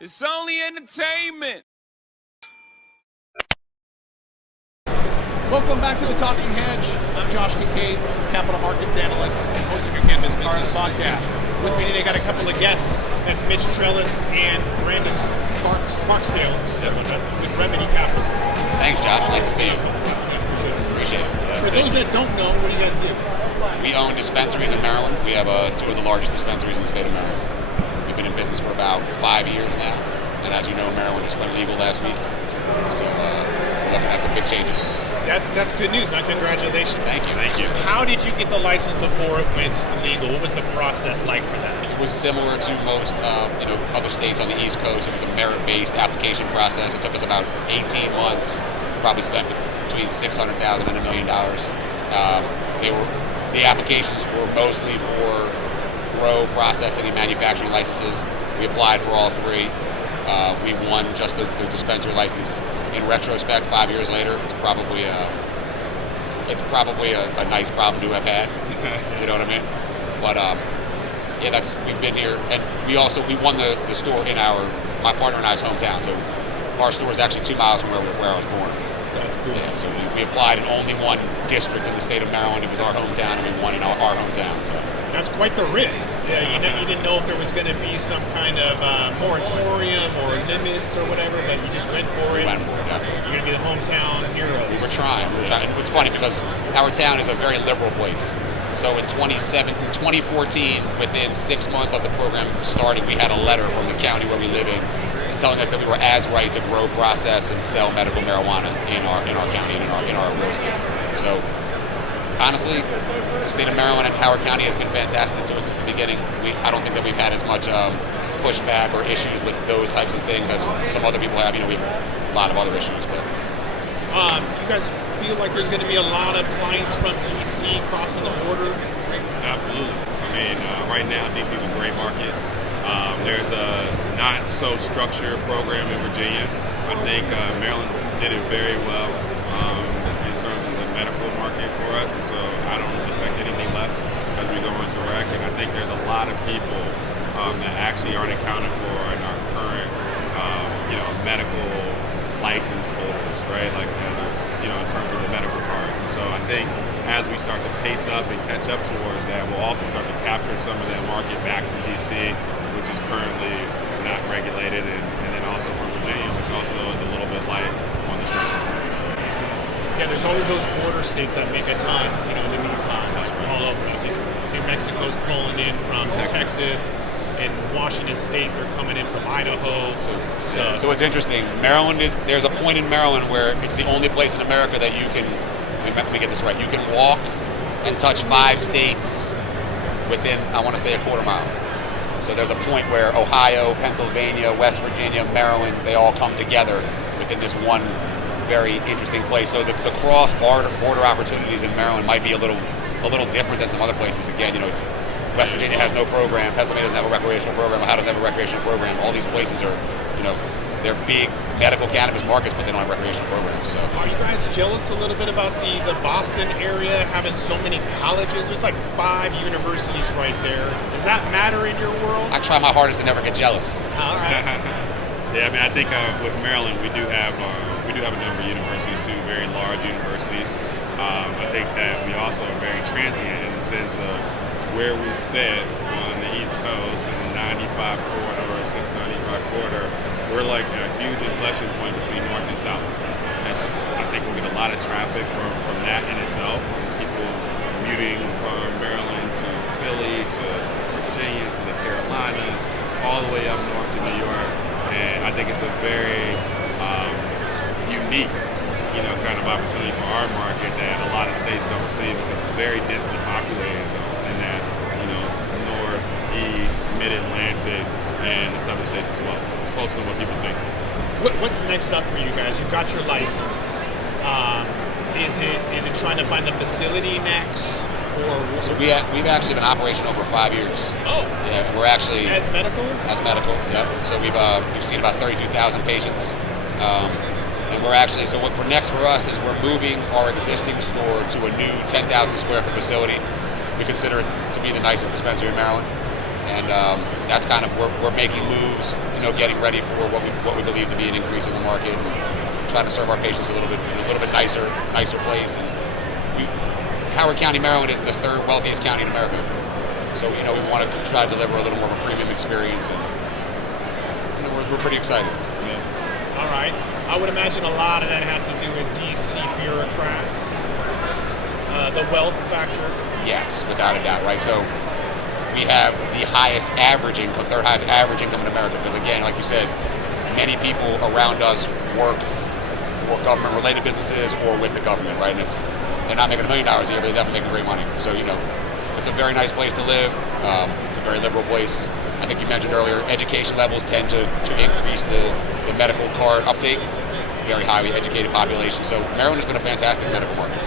It's only entertainment. Welcome back to the Talking Hedge. I'm Josh Kincaid, capital markets analyst and host of your Cannabis Business Podcast. With me today, got a couple of guests. That's Mitch Trellis and Brandon Marksdale with Remedy Capital. Thanks, Josh. Nice to see you. Appreciate it. For those that don't know, what do you guys do? We own dispensaries in Maryland. We have two of the largest dispensaries in the state of Maryland. We've been in business for about 5 years now. And as you know, Maryland just went legal last week. So we're looking at some big changes. That's good news, man. Congratulations. Thank you. How did you get the license before it went legal? What was the process like for that? It was similar to most other states on the East Coast. It was a merit-based application process. It took us about 18 months. Probably spent between $600,000 and $1 million. The applications were mostly for grow, processing, and manufacturing licenses. We applied for all three. We won just the dispensary license. In retrospect, 5 years later, it's probably a nice problem to have had. You know what I mean? But we've been here, and we won the store in my partner and I's hometown. So our store is actually 2 miles from where I was born. That's cool. Yeah, so we applied in only one district in the state of Maryland. It was our hometown, and we won in our hometown. So that's quite the risk. Yeah, you didn't know if there was going to be some kind of moratorium or limits or whatever, but you just went for it. Definitely. You're going to be the hometown heroes. We're trying. It's funny because our town is a very liberal place. So in 2014, within 6 months of the program starting, we had a letter from the county where we live in telling us that we were as right to grow, process, and sell medical marijuana in our county and in our real estate. So honestly, the state of Maryland and Howard County has been fantastic to us since the beginning. I don't think that we've had as much pushback or issues with those types of things as some other people have. We have a lot of other issues, but you guys feel like there's going to be a lot of clients from DC crossing the border? Absolutely. I mean, right now DC is a great market. There's a not so structured program in Virginia. I think Maryland did it very well in terms of the medical market for us, and so I don't expect anything less as we go into rec. And I think there's a lot of people that actually aren't accounted for in our current, medical license holders, right? Like in terms of the medical cards. And so I think as we start to pace up and catch up towards that, we'll also start to capture some of that market back from DC, which is currently not regulated, and then also from Virginia, which also is a little bit light on the structure front. Yeah, there's always those border states that make a ton, in the meantime, all over. I think New Mexico's pulling in from Texas. And Washington State, they're coming in from Idaho. So it's interesting. There's a point in Maryland where it's the only place in America that you can, let me get this right, you can walk and touch 5 states within, I want to say, a quarter mile. So there's a point where Ohio, Pennsylvania, West Virginia, Maryland, they all come together within this one very interesting place. So the cross-border opportunities in Maryland might be a little different than some other places. Again, West Virginia has no program. Pennsylvania doesn't have a recreational program. Ohio doesn't have a recreational program. All these places are, they're big medical cannabis markets, but they don't have recreational programs. So, are you guys jealous a little bit about the Boston area having so many colleges? There's like 5 universities right there. Does that matter in your world? I try my hardest to never get jealous. All right. Yeah, I mean, I think with Maryland, we do have a number of universities, 2 very large universities. I think that we also are very transient in the sense of where we sit on the East Coast in the 95 corridor or 695 corridor. We're like a huge inflection point between north and south. And so I think we'll get a lot of traffic from that in itself. People commuting from Maryland to Philly to Virginia to the Carolinas, all the way up north to New York. And I think it's a very unique, kind of opportunity for our market that a lot of states don't see because it's very densely populated in that, north, east, mid-Atlantic, and the southern states as well. It's closer than what people think. What's next up for you guys? You've got your license. Is it trying to find a facility next? So we've actually been operational for 5 years. Oh. Yeah, we're actually as medical. Yep. So we've seen about 32,000 patients, and we're actually what for next for us is we're moving our existing store to a new 10,000 square foot facility. We consider it to be the nicest dispensary in Maryland, And that's kind of we're making moves, getting ready for what we believe to be an increase in the market, and trying to serve our patients a little bit nicer place. And Howard County, Maryland is the third wealthiest county in America. So, we want to try to deliver a little more of a premium experience, and we're pretty excited. All right. I would imagine a lot of that has to do with DC bureaucrats, the wealth factor. Yes, without a doubt, right? So we have the highest average income, third highest average income in America, because again, like you said, many people around us work for government-related businesses or with the government, right? And they're not making $1 million a year, but they're definitely making great money. So, it's a very nice place to live. It's a very liberal place. I think you mentioned earlier, education levels tend to increase the medical card uptake. Very highly educated population. So Maryland has been a fantastic medical market.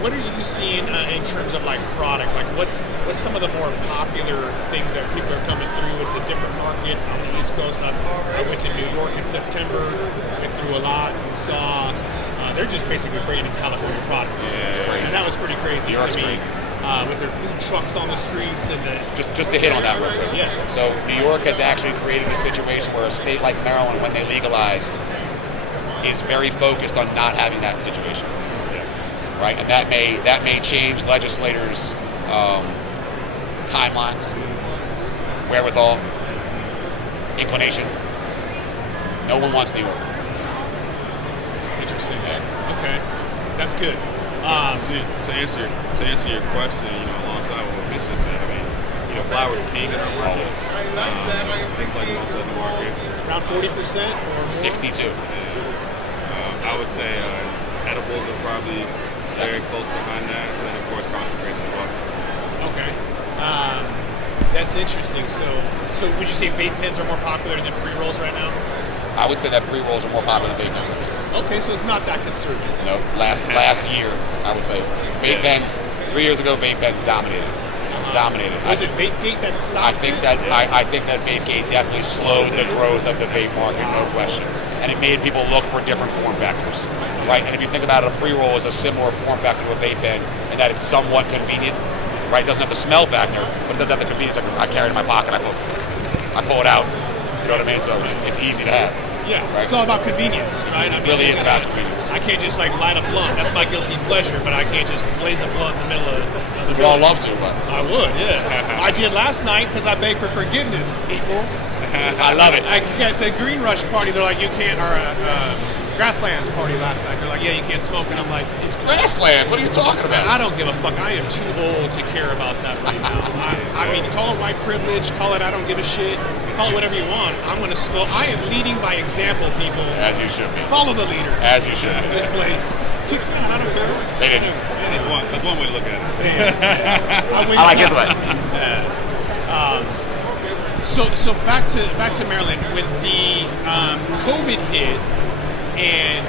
What are you seeing in terms of product? What's some of the more popular things that people are coming through? It's a different market on the East Coast. I went to New York in September, went through a lot, and saw they're just basically bringing California products. Yeah, and that was pretty crazy to me. Crazy. With their food trucks on the streets and just to hit on that real quick. Yeah. So New York has actually created a situation where a state like Maryland, when they legalize, is very focused on not having that situation. Right, and that may change legislators' timelines, wherewithal, inclination. No one wants New York. Interesting. Okay, that's good. To answer your question, alongside what Mitch just said, flower's king in our markets. Just like most other markets. Around 40% or 62. I would say edibles are probably very close behind that, and then of course concentrates as well. Okay, that's interesting. So would you say vape pens are more popular than pre-rolls right now? I would say that pre-rolls are more popular than vape pens. Okay, so it's not that conservative. No, last year, I would say vape pens. 3 years ago, vape pens dominated. Was it VapeGate that stopped? I think that VapeGate definitely slowed the growth of the vape market, no question. And it made people look for different form factors, right? And if you think about it, a pre-roll is a similar form factor to a vape pen in that it's somewhat convenient, right? It doesn't have the smell factor, but it does have the convenience. I carry it in my pocket, I pull it out. You know what I mean? So it's easy to have. Yeah, right? It's all about convenience, right? It really is about convenience. I can't just light a blunt. That's my guilty pleasure, but I can't just blaze a blunt in the middle of the We'd all love to, but I would, yeah. I did last night because I begged for forgiveness, people. I love it. I at the Green Rush party, they're like, you can't, or Grasslands party last night. They're like, yeah, you can't smoke, and I'm like, it's Grasslands. What are you talking about? I don't give a fuck. I am too old to care about that right now. I mean, call it white privilege, call it I don't give a shit, call it whatever you want. I'm gonna smoke. I am leading by example, people. As you should be. Follow the leader. As you should be. It's Blaze. I don't care. They didn't. That's one way to look at it. I like his way. So back to Maryland when the COVID hit. And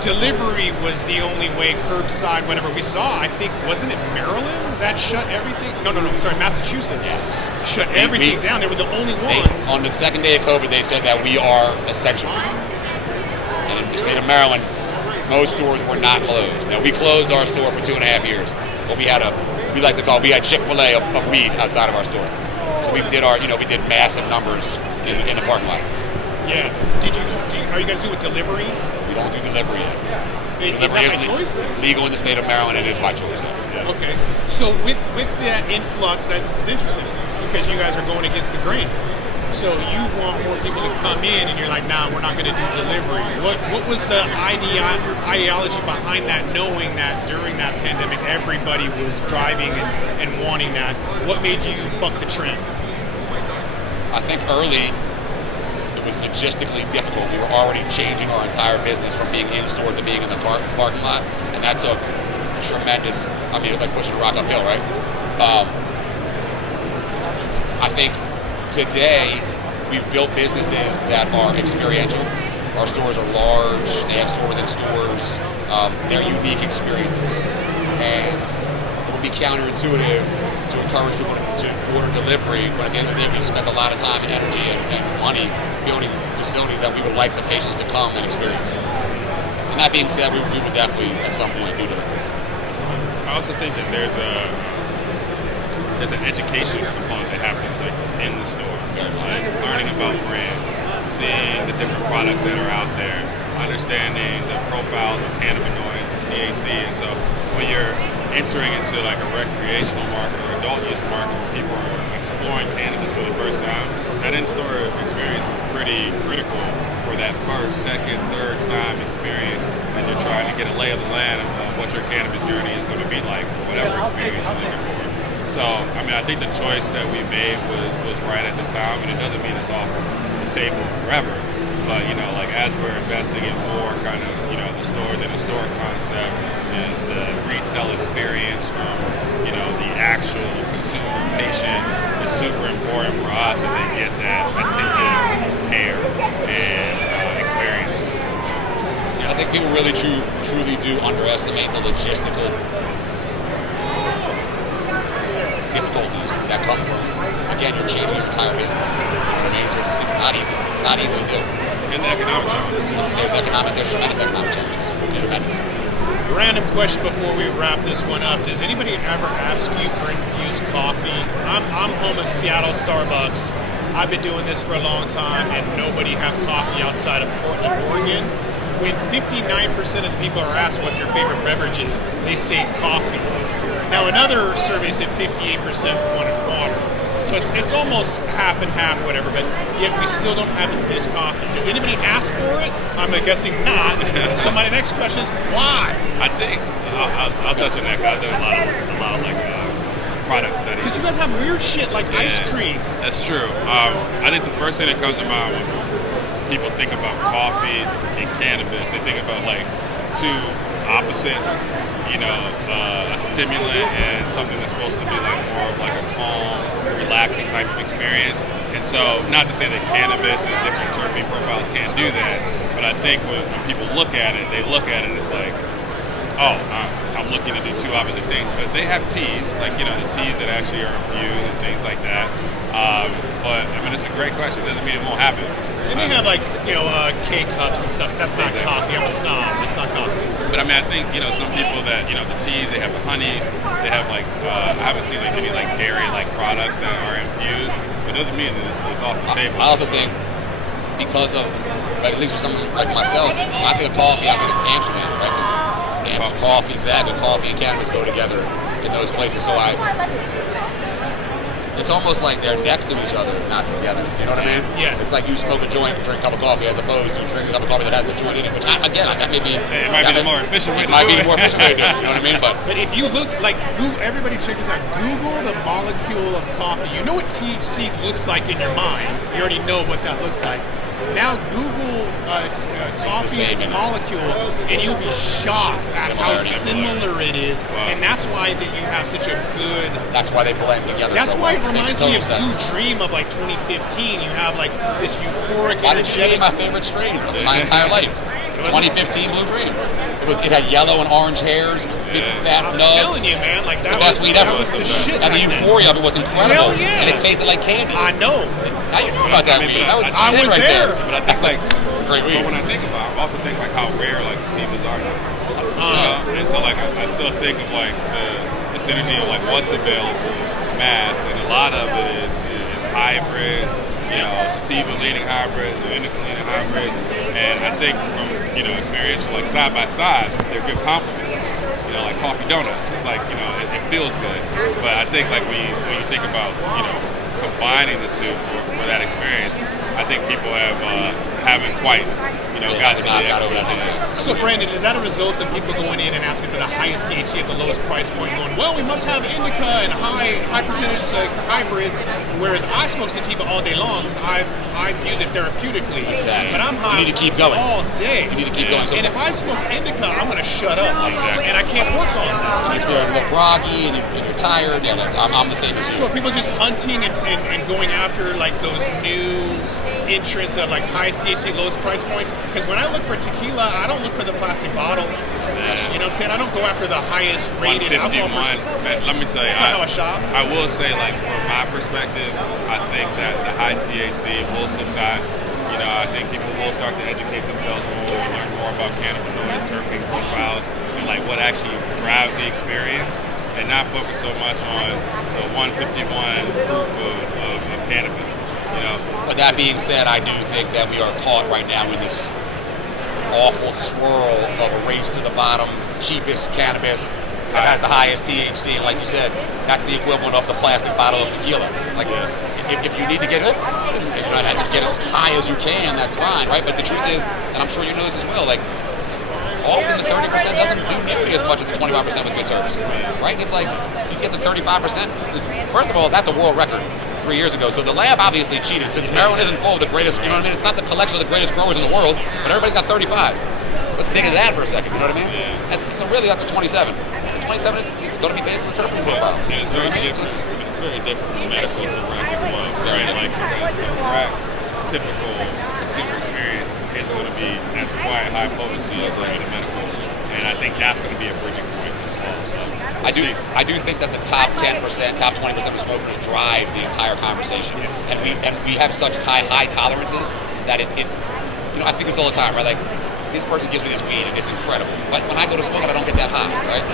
delivery was the only way, curbside, whatever we saw. I think, wasn't it Maryland that shut everything? No, sorry, Massachusetts. Yes. Shut everything down. They were the only ones. On the second day of COVID, they said that we are essential. And in the state of Maryland, most stores were not closed. Now, we closed our store for 2.5 years, but we had Chick-fil-A of weed outside of our store. So we did we did massive numbers in the parking lot. Yeah. Are you guys doing delivery? We don't do delivery yet. Is that by choice? It's legal in the state of Maryland. It is by choice. Yeah. Okay. So with that influx, that's interesting because you guys are going against the grain. So you want more people to come in, and you're like, nah, we're not going to do delivery. What was the ideology behind that, knowing that during that pandemic everybody was driving and wanting that? What made you buck the trend? I think early it was logistically difficult. We were already changing our entire business from being in store to being in the parking lot, and that took tremendous. I mean, it was like pushing a rock uphill, right? I think today we've built businesses that are experiential. Our stores are large. They have store within stores. They're unique experiences, and it would be counterintuitive to encourage people to order delivery, but at the end of the day, we spend a lot of time, energy, and money building facilities that we would like the patients to come and experience. And that being said, we would definitely, at some point, do delivery. I also think that there's there's an education component that happens like in the store, like learning about brands, seeing the different products that are out there, understanding the profiles of cannabinoid, THC, and so when you're entering into like a recreational market or adult use market where people are exploring cannabis for the first time, that in-store experience is pretty critical for that first, second, third time experience as you're trying to get a lay of the land of what your cannabis journey is going to be like for whatever experience you're looking for. So, I mean, I think the choice that we made was right at the time, and it doesn't mean it's off the table forever. But, you know, like as we're investing in more kind of, you know, the store concept and the retail experience from, you know, the actual consumer patient, it's super important for us that they get that attentive care and experience. I think people really truly do underestimate the logistical difficulties that come from, again, you're changing your entire business. You know what I mean? So it's not easy. It's not easy to do. And the economic challenges too. There's tremendous economic challenges. Tremendous. Random question before we wrap this one up. Does anybody ever ask you for infused coffee? I'm home in Seattle Starbucks. I've been doing this for a long time, and nobody has coffee outside of Portland, Oregon. When 59% of the people are asked what your favorite beverage is, they say coffee. Now, another survey said 58% wanted water. So it's almost half and half, whatever, but yet we still don't have infused coffee. Does anybody ask for it? I'm guessing not. So my next question is, why? I think, I'll touch on that because I've done a lot of like product studies. Because you guys have weird shit like ice cream. That's true. I think the first thing that comes to mind when people think about coffee and cannabis, they think about like two opposite, you know, a stimulant and something that's supposed to be like more of like a calm, relaxing type of experience. And so, not to say that cannabis and different terpene profiles can't do that, but I think when people look at it, they look at it as like, oh, I'm looking to do two opposite things. But they have teas, like, you know, the teas that actually are infused and things like that. But I mean, it's a great question. It doesn't mean it won't happen. And they have like, you know, K-cups and stuff. That's not coffee. I'm a snob. It's not coffee. But I mean, I think, you know, some people that, you know, the teas, they have the honeys, they have like, I haven't seen like any like dairy-like products that are infused, but it doesn't mean that it's off the table. I also think because of, like, at least for someone like myself, when I think of coffee, I think of Amsterdam, right? Because coffee, exactly, coffee and cannabis go together in those places. So it's almost like they're next to each other, not together. You know what I mean? Yeah. It's like you smoke a joint and drink a cup of coffee as opposed to drinking a cup of coffee that has the joint in it, which, that may be... It might be the more efficient way to do it. Might be the more efficient way to do it, you know what I mean? But if you look, like, everybody check this out. Google the molecule of coffee. You know what THC looks like in your mind. You already know what that looks like. Now Google coffee's molecule, and you'll be shocked at how similar it is. Wow. And that's why that you have such a good... That's why they blend together. That's why it reminds me of sense. Blue Dream of like 2015. You have like this euphoric, Why did you name my favorite strain my entire life? 2015 Blue Dream. It had yellow and orange hairs, big fat nugs. I'm telling you, man, like that was the best weed ever. That was the shit. And the euphoria of it was incredible. Hell yeah. And it tasted like candy. I know. How you know about that weed? That was I shit was right there. there. But I think like, it's a great weed. But when I think about it, I also think like how rare like sativas are now. And so like I still think of like the synergy of like what's available, mass, and a lot of it is hybrids, you know, sativa leaning hybrids, indica leaning hybrids, and I think from, you know, experience, like side by side, they're good complements. You know, like coffee donuts. It's like, you know, it feels good, but I think like when you think about, you know, combining the two for that experience, I think people haven't quite, you know, got to the expertise. So Brandon, is that a result of people going in and asking for the highest THC at the lowest price point, going, well, we must have indica and high percentage hybrids, whereas I smoke sativa all day long because I use it therapeutically. Exactly. But I'm high you need to keep going all day. You need to keep going. So and if I smoke indica, I'm going to shut up, and I can't work on that. If you're a little groggy and you're tired, and I'm the same as you. So are people just hunting and going after like those new entrance of like high THC, lowest price point? Because when I look for tequila, I don't look for the plastic bottle. You know what I'm saying? I don't go after the highest rated alcohol. Let me tell you, that's not how I shop. I will say, like, from my perspective, I think that the high THC will subside. You know, I think people will start to educate themselves more, learn more about cannabinoids, terpene profiles, and like what actually drives the experience. and not focus so much on the 151 proof of cannabis. You know. But that being said, I do think that we are caught right now in this awful swirl of a race to the bottom, cheapest cannabis that has the highest THC. And like you said, that's the equivalent of the plastic bottle of tequila. Like, if you need to get it, get as high as you can, that's fine, right? But the truth is, and I'm sure you know this as well, like, often the 30% doesn't do nearly as much as the 25% with good terms, right? It's like, you get the 35%. First of all, that's a world record 3 years ago. So the lab obviously cheated. Since Maryland isn't full of the greatest, you know what I mean? It's not the collection of the greatest growers in the world, but everybody's got 35. Let's dig into that for a second, you know what I mean? And so really, that's a 27. The 27 is going to be based on the terpene profile. Yeah, it's very different. It's very different from medical to rec as well, right? Like, rec, typical consumer experience isn't going to be as quiet, high potency as like the medical, and I think that's going to be a bridging point. So I do think that the top 10%, top 20% of smokers drive the entire conversation, and we have such high tolerances that it you know, I think this all the time, right? Like, this person gives me this weed and it's incredible, but when I go to smoke it, I don't get that high, right?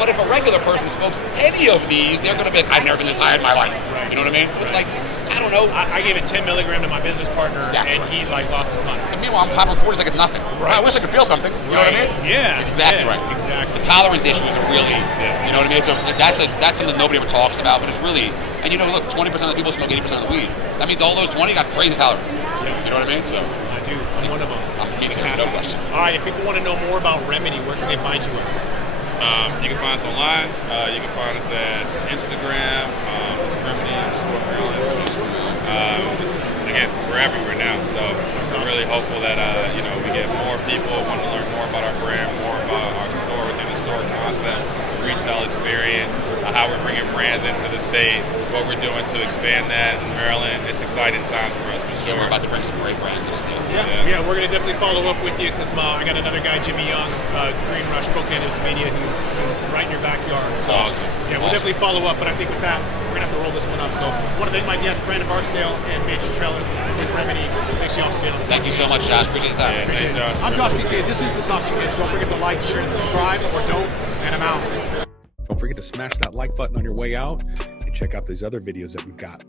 But if a regular person smokes any of these, they're going to be like, I've never been this high in my life. You know what I mean? So it's like, I don't know. I gave it 10 milligram to my business partner, and he like lost his mind. And meanwhile, I'm popping 40s like it's nothing. Right. I wish I could feel something. You know what I mean? Yeah. Exactly right. Exactly. The tolerance issue is really, you know what I mean? That's something that nobody ever talks about, but it's really, and you know, look, 20% of the people smoke 80% of the weed. That means all those 20 got crazy tolerance. You know what I mean? So I do. I'm one of them. Me too, no question. All right, if people want to know more about Remedy, where can they find you at? You can find us online. You can find us at Instagram. It's Remedy_Maryland. This is, again, we're everywhere now. So I'm really hopeful that we get more people want to learn more about our brand, more about our store within the store concept, the retail experience, how we're bringing brands into the state, what we're doing to expand that in Maryland. It's exciting times for us, for sure. We're about to bring some great brands to the state. Yeah, we're going to definitely follow up with you because I got another guy, Jimmy Young, Green Rush, Cannabis Media, who's right in your backyard. So, awesome. Yeah, we'll definitely follow up, but I think with that, we're going to have to roll this one up. So I want to thank my guests, Brandon Barksdale and Mitch Trellis with Remedy. Thanks y'all for being on the Thank you so much, Josh. Appreciate the time. Yeah, thanks, Josh. I'm Josh Kincaid. This is The Talking Hedge. Don't forget to like, share, and subscribe, or don't, and I'm out. Don't forget to smash that like button on your way out and check out these other videos that we've got.